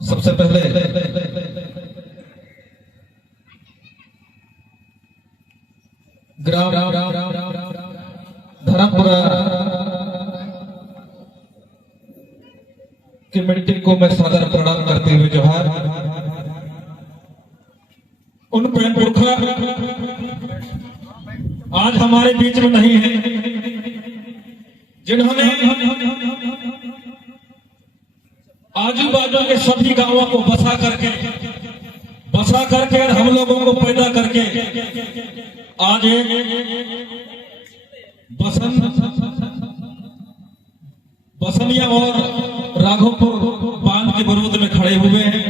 सबसे पहले ग्राम धर्मपुरा की मिट्टी को मैं सादर प्रणाम करते हुए जोहार। उन प्रेम पुरखा आज हमारे बीच में नहीं है, जिन्होंने आजू बाजू के सभी गांवों को बसा करके और हम लोगों को पैदा करके आज बसनिया और राघोपुर बांध के विरोध में खड़े हुए हैं।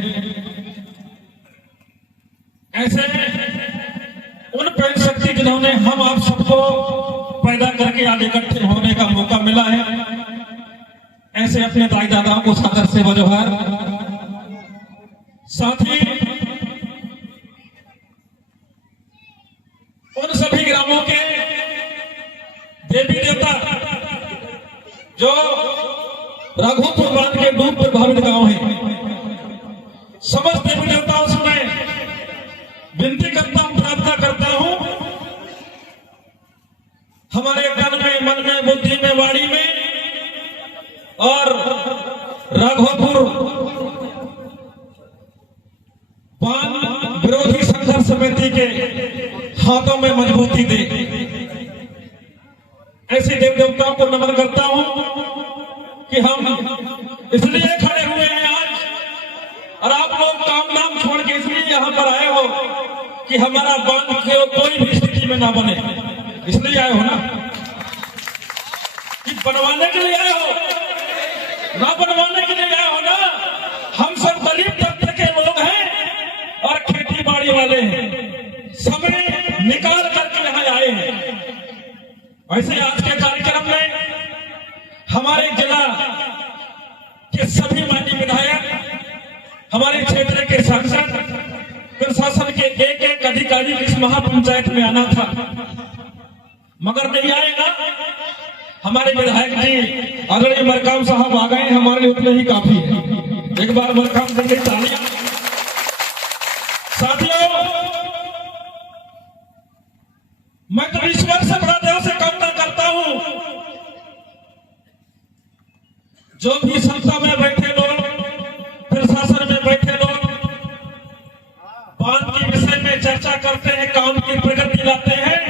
ऐसे उन प्रेम शक्ति जिन्होंने हम आप सबको पैदा करके आज इकट्ठे होने का मौका मिला है, ऐसे अपने दाई दादाओं को सादर से जोहार। साथ ही उन सभी ग्रामों के देवी देवता जो राघोपुर बांध के डूब प्रभावित गांव हैं, समस्त देवी देवताओं से मैं विनती करता हूं, प्रार्थना करता हूं, हमारे तन में, मन में, बुद्धि में, वाणी में और राघोपुर बांध विरोधी संघर्ष समिति के हाथों में मजबूती दे। ऐसे देव देवताओं को नमन करता हूं कि हम इसलिए खड़े हुए हैं आज, और आप लोग काम नाम छोड़ के इसलिए यहां पर आए हो कि हमारा बांध कोई भी स्थिति में ना बने, इसलिए आए हो ना, कि बनवाने के लिए आए हो ना, बनवाने के लिए आए हो ना। हम सब दलित तबके के लोग हैं और खेती बाड़ी वाले हैं, समय निकाल करके यहाँ आए हैं। वैसे आज के कार्यक्रम में हमारे जिला के सभी माननीय विधायक, हमारे क्षेत्र के सांसद, प्रशासन के एक अधिकारी इस महापंचायत में आना था मगर नहीं आएगा। हमारे विधायक जी आदरणीय मरकाम साहब आ गए, हमारे लिए उतने ही काफी है। एक बार मरकाम के लिए तालियां। साथियों, मैं तो ईश्वर से बड़ा देव से कामना करता हूं, जो भी संस्था में बैठे लोग, प्रशासन में बैठे लोग बांध के विषय में चर्चा करते हैं, काम की प्रगति लाते हैं,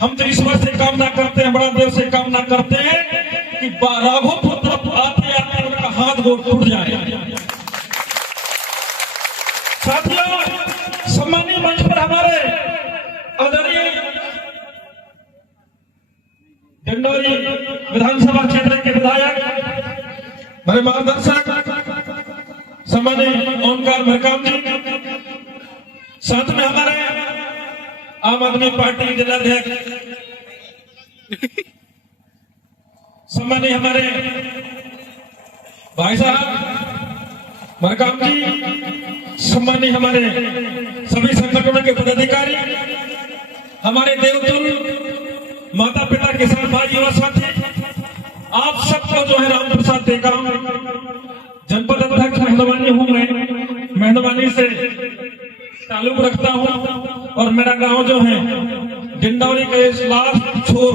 हम तो ईश्वर से कामना करते हैं, बड़ा देव से कामना करते हैं कि राघोपुर तरफ आते आते उनका हाथ गोड़ टूट जाए। साथियों, सम्मानीय मंच पर हमारे आदरणीय डिंडौरी विधानसभा क्षेत्र के विधायक, मेरे मार्गदर्शक सम्मानीय ओमकार मरकाम जी, साथ में हमारे आम आदमी पार्टी जिलाध्यक्ष सम्मानीय हमारे भाई साहब मरकाम जी, सम्मानीय हमारे सभी संगठनों के पदाधिकारी, हमारे देवतुल माता पिता किसान भाई युवा साथी, आप सबको जो है राम प्रसाद टेकाम, जनपद अध्यक्ष मेहंदवानी हूं मैं, मेहंदवानी से ताल्लुक रखता हूं और मेरा गांव जो है डिंडौरी के इस लास्ट छोर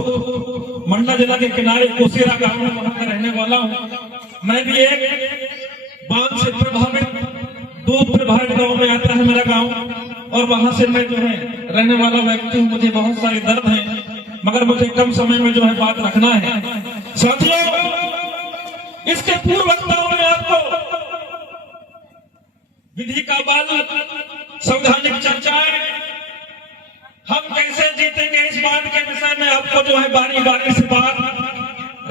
मंडला जिला के किनारे कोसीरा गांव में, वहां का रहने वाला हूं। मैं भी एक बांध से प्रभावित, डूब प्रभावित गांव में आता है मेरा गांव, और वहां से मैं जो है रहने वाला व्यक्ति हूं। मुझे बहुत सारे दर्द हैं, मगर मुझे कम समय में जो है बात रखना है। साथियों, इसके पूर्व वक्ताओं ने आपको विधि का बल, संवैधानिक चर्चाएं, हम कैसे जीतेंगे इस बात के विषय में आपको जो है बारी बारी से बात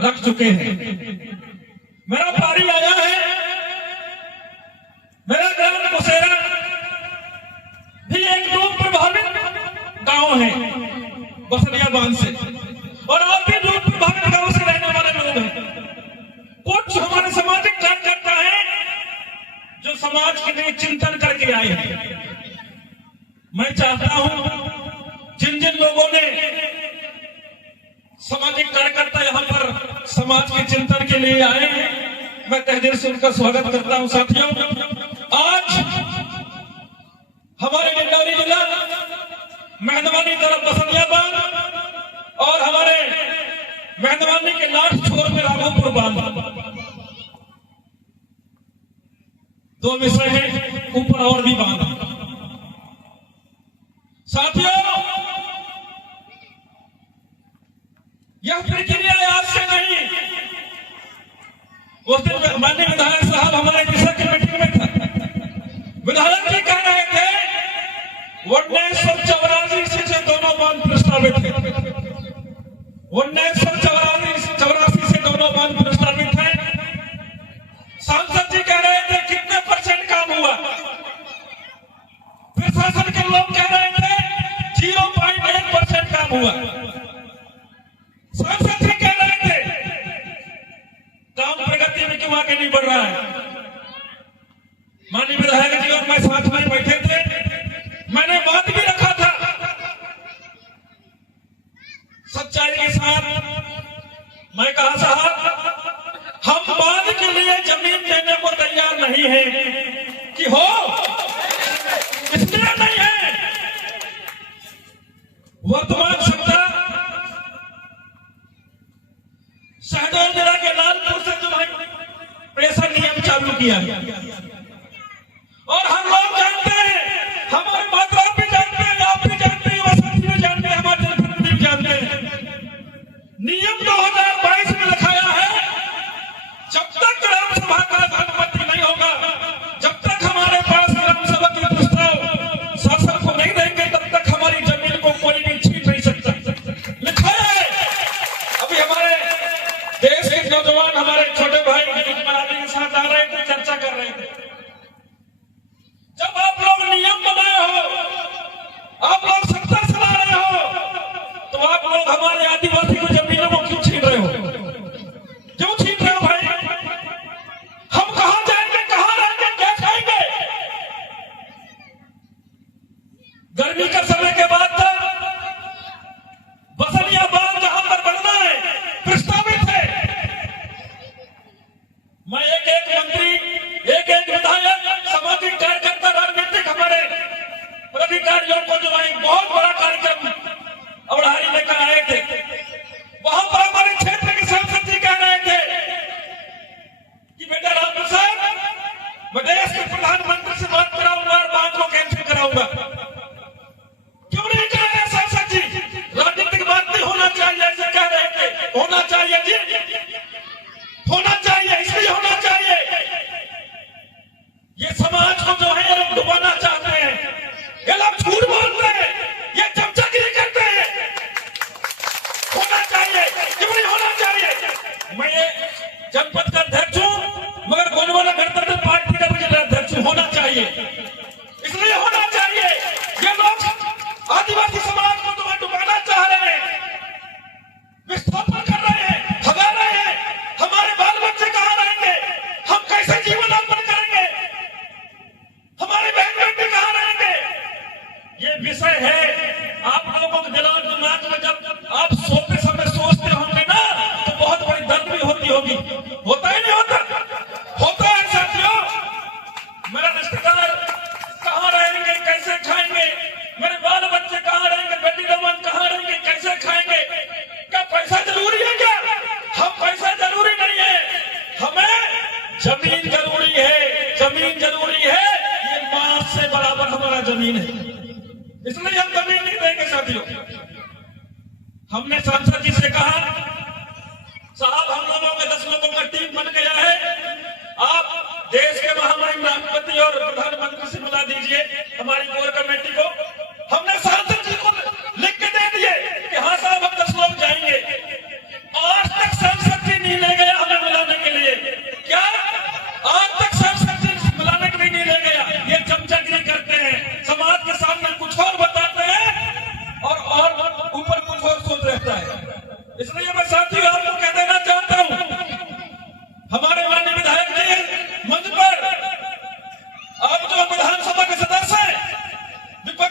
रख चुके हैं। मेरा पारी आया है, मेरा ग्राम कोसेरा भी एक डूब प्रभावित गांव है बसनिया बांध से, और आप भी डूब प्रभावित गांव से रहने वाले लोग हैं। कुछ हमारे सामाजिक कार्यकर्ता है जो समाज के लिए चिंतन करके आए हैं। मैं चाहता हूं जिन जिन लोगों ने सामाजिक कार्यकर्ता यहाँ पर समाज के चिंतन के लिए आए हैं, मैं तहे दिल से उनका स्वागत करता हूं। साथियों, आज हमारे डिंडौरी जिला मेहंदवानी तरफ बसनिया बांध और हमारे मेहंदवानी के लाठ छोर में राघोपुर बांध, दो विषय हैं, ऊपर और भी बांध। साथियों, यह प्रक्रिया आज से नहीं, उस दिन माननीय विधायक साहब हमारे विषय की मीटिंग में था, विधायक जी कह रहे थे 1984 से दोनों बांध प्रस्तावित है, 1984 से दोनों बांध प्रस्तावित है। सांसद जी कह रहे थे कितने % काम हुआ, प्रशासन के लोग कह रहे थे 0.1% काम हुआ। सांसद जी कह रहे थे काम प्रगति में क्यों आगे नहीं बढ़ रहा है। माननीय विधायक जी और मैं साथ में बैठे थे, मैंने बात भी रखा था सच्चाई के साथ। मैं कहा साहब हम बांध के लिए जमीन देने को तैयार नहीं है कि हो, इसलिए नहीं है। वर्तमान सत्ता शहडोल जिला के लालपुर से जो है प्रेशर नियम चालू किया और हम लोग जानते हैं, हमारे माता भी जानते हैं, आप भी जानते हैं, वसंत भी जानते हैं, हमारे जनप्रतिनिधि भी जानते हैं। नियम 2022 में लिखाया है जब तक ग्राम सभा का अनुमति नहीं होगा, जब तक हमारे पास ग्राम सभा के प्रस्ताव शासन को नहीं देंगे, तब तक हमारी जमीन को कोई भी छीन नहीं सकता, लिखाया है। अभी हमारे देश के नौजवान हमारे छोटे भाई के साथ आ रहे थे, चर्चा कर रहे थे। जब आप लोग नियम बनाए हो, आप लोग सत्ता चला रहे हो, तो आप लोग हमारे आदिवासी को जमीनों को क्यों छीन रहे हो, क्यों छीन रहे हो भाई? हम कहां जाएंगे, कहां रहेंगे, क्या खाएंगे? गर्मी का समय के बाद था, बसनिया बांध जहां पर बनना है प्रस्तावित है। मैं एक मंत्री, एक विधायक, सामाजिक कार्यकर्ता, राजनीतिक हमारे पदाधिकारियों को जो है बहुत बड़ा कार्यक्रम अवधारी लेकर आए थे। वहां पर हमारे क्षेत्र के सांसद जी कह रहे थे कि बेटा राम प्रसाद, मैं देश के प्रधानमंत्री से बात कराऊंगा और बात को कैंसिल कराऊंगा। क्यों नहीं कह रहे सांसद जी? राजनीतिक बात नहीं होना चाहिए, ऐसे कह रहे थे। होना चाहिए जी, होना चाहिए, इसलिए होना चाहिए। ये समाज को जो है ये लोग डुबाना चाहते हैं, ये लोग झूठ बोलते हैं, ये चमचागिरी करते हैं। होना चाहिए, क्यों नहीं होना चाहिए? मैं ये जनपद का अध्यक्ष हूं, मगर गोलवाला गणतंत्र पार्टी का भी अध्यक्ष हूं। होना चाहिए, इसलिए होना चाहिए। ये लोग आदिवासी समाज को जो है डुबाना चाह रहे हैं, विस्थापन कर रहे हैं, भगा रहे हैं। हमारे बाल बच्चे कहां रहेंगे, हम कैसे जीवन यापन करेंगे, हमारे बहन बेटे कहां रहेंगे? ये विषय है। आप लोगों के दिमाग में जब आप सोते समय सोचते होंगे ना, तो बहुत बड़ी दर्द भी होती होगी। होता ही नहीं होता? होता है साथियों। मेरा रिश्तेदार कहां रहेंगे, कैसे खाएंगे? मेरे बाल बच्चे कहां रहेंगे, बेटी रमन कहां रहेंगे, कैसे खाएंगे? क्या पैसा जरूरी है? क्या हम पैसा जरूरी नहीं है, हमें जमीन जरूरी है। जमीन जरूरी है, ये मां से बराबर हमारा जमीन है, इसलिए हम जमीन नहीं देंगे साथियों। हमने सांसद जी से कहा साहब हम लोगों के 10 लोगों का टीम बन गया है, आप देश के महामहिम राष्ट्रपति और प्रधानमंत्री से मिला दीजिए हमारी कोर कमेटी को। हमने सांसद जी को लिख के दे दिए कि हाँ साहब हम 10 लोग जाएंगे। आज तक सांसद जी नहीं ले गया हमें मिलाने के लिए। क्या आज तक सांसद जी मिलाने के लिए नहीं ले गया? ये चमचागिरी करते हैं, समाज के सामने कुछ और बताते हैं और ऊपर कुछ और सोच रहता है। इसलिए मैं साथियों आपको कह देना चाहता हूं, हमारे माननीय विधायक जी मंच पर, आप जो विधानसभा के सदस्य हैं, विपक्ष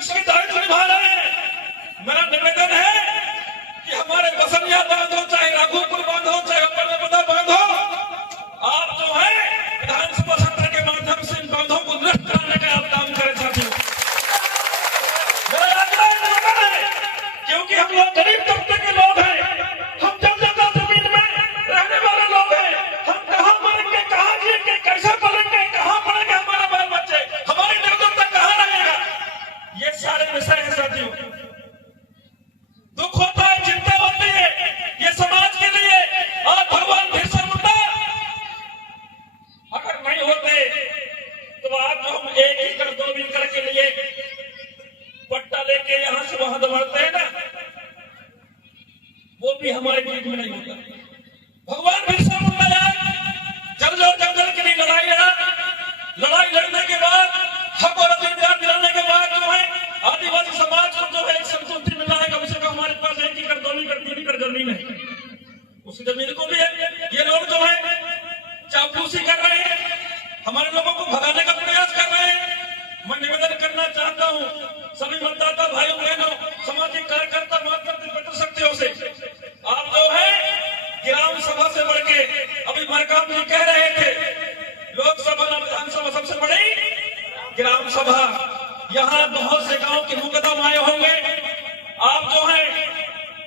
हाथ बढ़ते हैं ना, वो भी हमारे बीच में नहीं होता। भगवान बिरसा मुंडा यार जंगल और जंगल के लिए लड़ाई लड़ा, लड़ाई लड़ने के बाद हक और अधिकार दिलाने के बाद जो है आदिवासी समाज को जो है एक संतुष्टि मिला है, कम से कम हमारे पास एक एकड़ 2 एकड़ 3 एकड़ जमीन है, उस जमीन को भी ये लोग जो है चापलूसी कर रहे हैं, हमारे लोगों को भगाने का प्रयास कर रहे हैं। मैं निवेदन करना चाहता हूं सभी मतदाता भाइयों बहनों, सामाजिक कार्यकर्ता, मातृ शक्तियों से, आप जो है ग्राम सभा से बढ़ के, अभी मरकाम जी कह रहे थे लोकसभा न विधानसभा सबसे बड़ी ग्राम सभा, यहाँ बहुत से गांव के मुकदम आए होंगे। आप जो है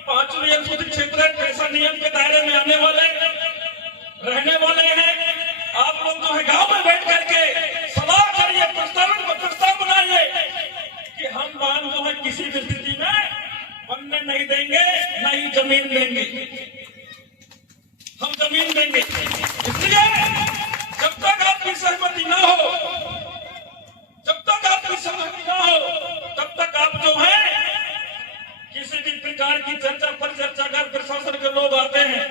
5वीं अनुसूचित क्षेत्र पैसा नियम के दायरे में आने वाले रहने वाले हैं। आप लोग जो है गांव में बैठ करके सलाह करिए, प्रस्ताव बनाइए कि हम बांध जो है किसी भी स्थिति में बनने नहीं देंगे, न ही जमीन देंगे, हम जमीन देंगे। इसलिए जब तक आपकी सहमति न हो, जब तक आपकी सहमति न हो, तब तक आप जो है किसी भी प्रकार की चर्चा परिचर्चा कर, प्रशासन के लोग आते हैं,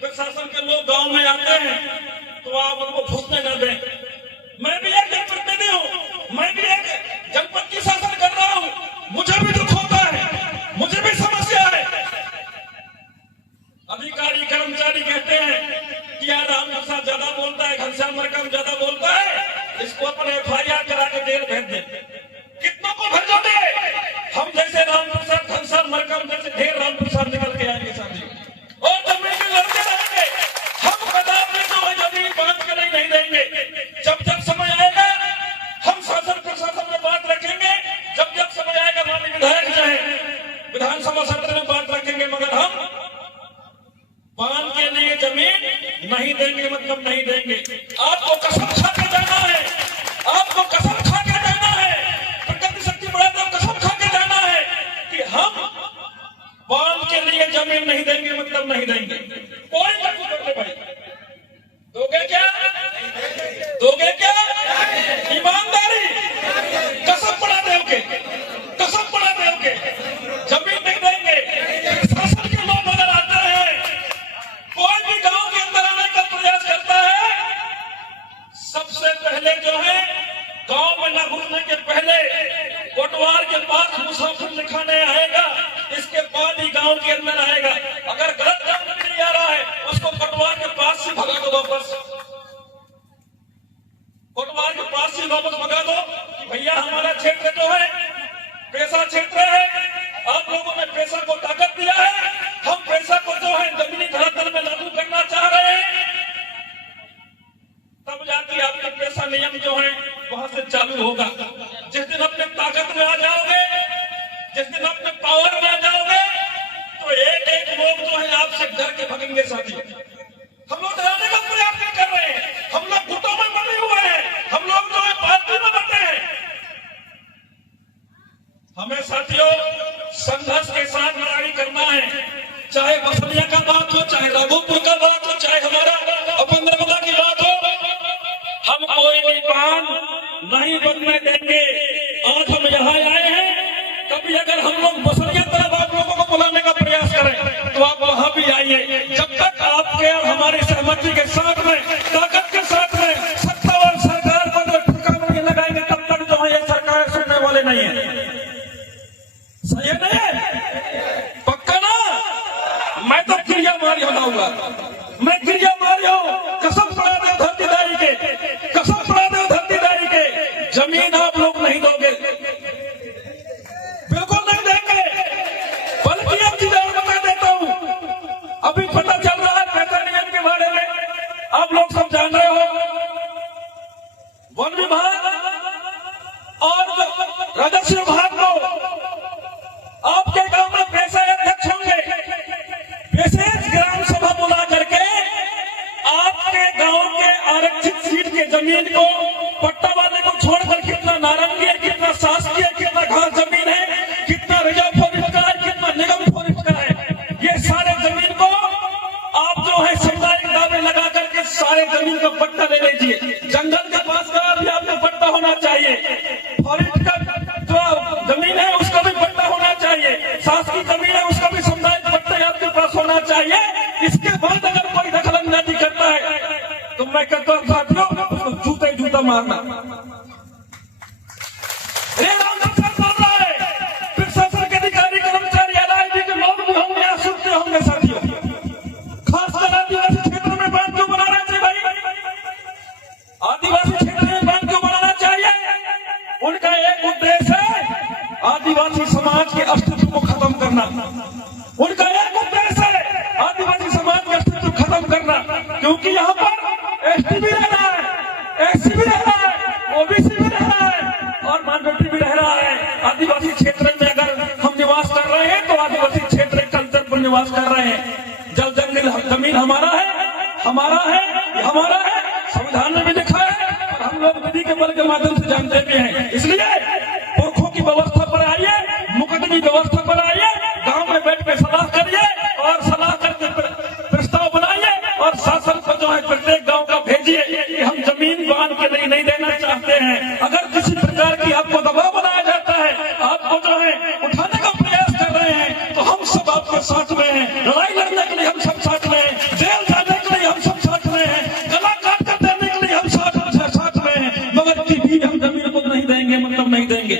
प्रशासन के लोग गांव में आते हैं तो आप उनको घुसने न दें। मैं भी एक जनप्रतिनिधि हूं, मैं भी एक जनपद की शासन कर रहा हूं, मुझे भी दुख होता है, मुझे भी समस्या है। अधिकारी कर्मचारी कहते हैं कि यार राम प्रसाद ज्यादा बोलता है, घनश्याम मरकाम ज्यादा बोलता है, इसको अपने FIR करा के जेल भेज दे। कितनों को भेजोगे? हम जैसे राम प्रसाद, घनश्याम मरकाम जैसे ढेर राम प्रसाद निकल के आएंगे साथी, और जमीन में लड़के रहेंगे। हम कदापि जो है जमीन बांध के नहीं देंगे। जब जब समय आएगा हम शासन प्रशासन में बात रखेंगे, जब जब समय आएगा माननीय विधायक जो है विधानसभा सत्र में बात रखेंगे, मगर हम बांध के लिए जमीन नहीं देंगे, मतलब नहीं देंगे। आपको कसम खा के जाना है, आपको कसम खा के जाना है, प्रकृति शक्ति बढ़ा तो कसम खा के जाना है कि हम बांध के लिए जमीन नहीं देंगे, मतलब नहीं देंगे। कोई नहीं भाई, दोगे क्या? दोगे क्या? ईमानदारी, कसम पड़ा दोगे, कसम पड़ा दोगे, जमीन नहीं देंगे। शासन के लोग अगर आते हैं, कोई भी गांव के अंदर आने का प्रयास करता है, सबसे पहले जो है गांव में न घुसने के पहले कोटवार के पास मुसाफिर लिखाने आएगा, इसके बाद ही गांव के अंदर आएगा। अगर गलत काम में नहीं आ रहा है, उसको कोटवार के पास से भगा दो वापस, कोटवार के पास से वापस भगा दो कि भैया हमारा क्षेत्र जो है पैसा क्षेत्र है, आप लोगों ने पैसा को ताकत दिया है, हम पैसा को जो है जमीनी धरातल में लागू करना चाह रहे हैं, तब जाके आपका पैसा नियम जो है वहां से चालू होगा। जिस दिन अपने ताकत में आ जाओगे, जिस दिन अपने पावर में आ जाओगे, तो एक एक लोग जो है आपसे डर के भगेंगे साथी। हम लोग डराने का प्रयास नहीं कर रहे हैं, हम लोग गुटों में बने हुए हैं, हम लोग जो है पार्टी में बने हैं। हमें साथियों संघर्ष के साथ लड़ाई करना है, चाहे बसलिया का बात हो, चाहे राघोपुर का बात हो, चाहे हमारा अपन नर्मदा की बात हो, हम कोई भी बांध नहीं बनने देंगे। आज हम यहाँ आए हैं, कभी अगर हम लोग बसलिया तरफ आप लोगों को बुलाने का प्रयास करें तो आप वहां भी आइए। जब तक आपके और हमारी सहमति के साथ में, ताकत के साथ में सत्तावान सरकार को जो ठुका नहीं लगाएंगे, तब तक जो है ये सरकार सुनने वाले नहीं है। सही नहीं है? पक्का ना? मैं तो क्रिया मारी होगा, मैं क्रिया मारी हूं, कसम पड़ा दे धरतीदारी के, कसम पड़ा दे धरतीदारी के, जमीन आप लोग नहीं दोगे, बिल्कुल नहीं देंगे। बल्कि अब चीजें और बता देता हूं, अभी पता चल रहा है पैसा नियम के बारे में, आप लोग सब जान रहे हो। वन विभाग और राजस्व विभाग को आपके गांव में पैसे अध्यक्ष होंगे, विशेष ग्राम सभा बुला करके आपके गांव के आरक्षित सीट के जमीन को पट्टा वाले को छोड़कर कितना नारंगी है, कितना शासकीय, कितना घास जमीन है, कितना रिजर्व फॉरेस्ट का है, कितना निगम फॉरेस्ट का है, ये सारे जमीन को आप जो है सामुदायिक दावे लगा करके सारे जमीन का पट्टा ले लीजिए। जंगल के पास का भी आपको पट्टा होना चाहिए, फॉरेस्ट का जो जमीन है उसका भी पट्टा होना चाहिए। का मारना। फिर शासन के अधिकारी कर्मचारी एलआईबी के लोग भी होंगे, या सुनते होंगे साथियों, खासकर आदिवासी क्षेत्र में बांध क्यों बनाना चाहिए भाई? आदिवासी क्षेत्र में बांध क्यों बनाना चाहिए? उनका एक उद्देश्य है आदिवासी समाज के अस्तित्व को खत्म करना। उनका एक उद्देश्य है आदिवासी समाज के अस्तित्व खत्म करना, क्योंकि यहाँ पर एसटी भी रह रहा है, एससी भी रह रहा है, ओबीसी भी रह रहा है और माइनॉरिटी भी रह रहा है। आदिवासी क्षेत्र में अगर हम निवास कर रहे हैं तो आदिवासी क्षेत्र कल्चर पर निवास कर रहे हैं। जल जंगल जमीन हमारा है, हमारा है, हमारा है, संविधान में भी लिखा है और हम लोग विधि के बल के माध्यम से जानते भी हैं। इसलिए पुरखों की व्यवस्था पर आइए, मुकदमी व्यवस्था पर आइए, गांव में बैठ के सलाह करिए और सलाह करके प्रस्ताव बनाइए और शासन को जो है प्रत्येक गांव का भेजिए कि हम जमीन बांध के नहीं देना चाहते हैं। अगर किसी प्रकार की आपको दबाव बनाया जाता है, आपको जो है उठाने का प्रयास कर रहे हैं, तो हम सब आपके साथ में हैं। लड़ाई लड़ने के लिए हम सब साथ में हैं, जेल जाने के लिए हम सब साथ में हैं, गला काट कर देने के लिए हम साथ में हैं, मगर भी हम जमीन को नहीं देंगे, मतलब नहीं देंगे।